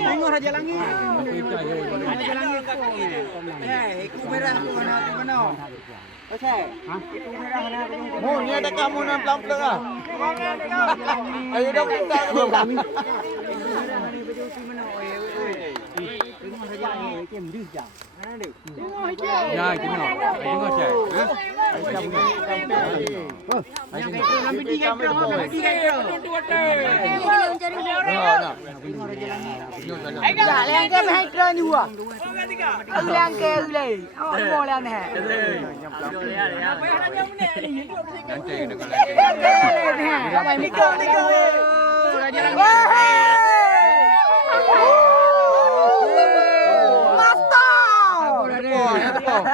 Tengok Raja Langit. Raja Langit. Itu merah tu mana? Okey. Itu merah mana? Oh, ni ada kamu nak pelan-pelan ah. Ayo dah minta ke kami. Ya, kena. Tengok cak.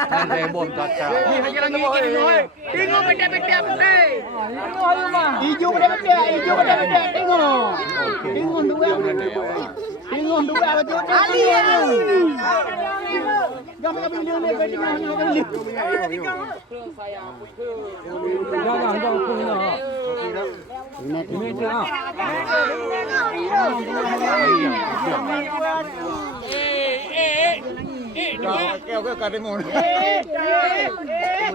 Nanti bom tak. Ni Raja Langit ke tengok. Tengok benda-benda putih. Hijau benda-benda, tengok. Tengok dua. Tengok dua betul. Ali. Jangan kami lihat ni tengok kami. Jangan kau ini tu ah. Kau ke kademon.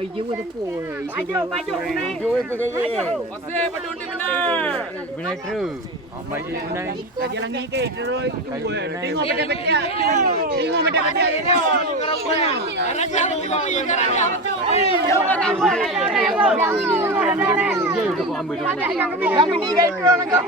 Hijau tu pun. Baju ni. Hijau itu kaya. Pasal padun di benar. Benar tu. Mai di benar. Raja Langit ke terus itu. Tengok benda-benda. Tengok benda-benda ni. Raja Langit kami kerana. Kami ni guys orang kau.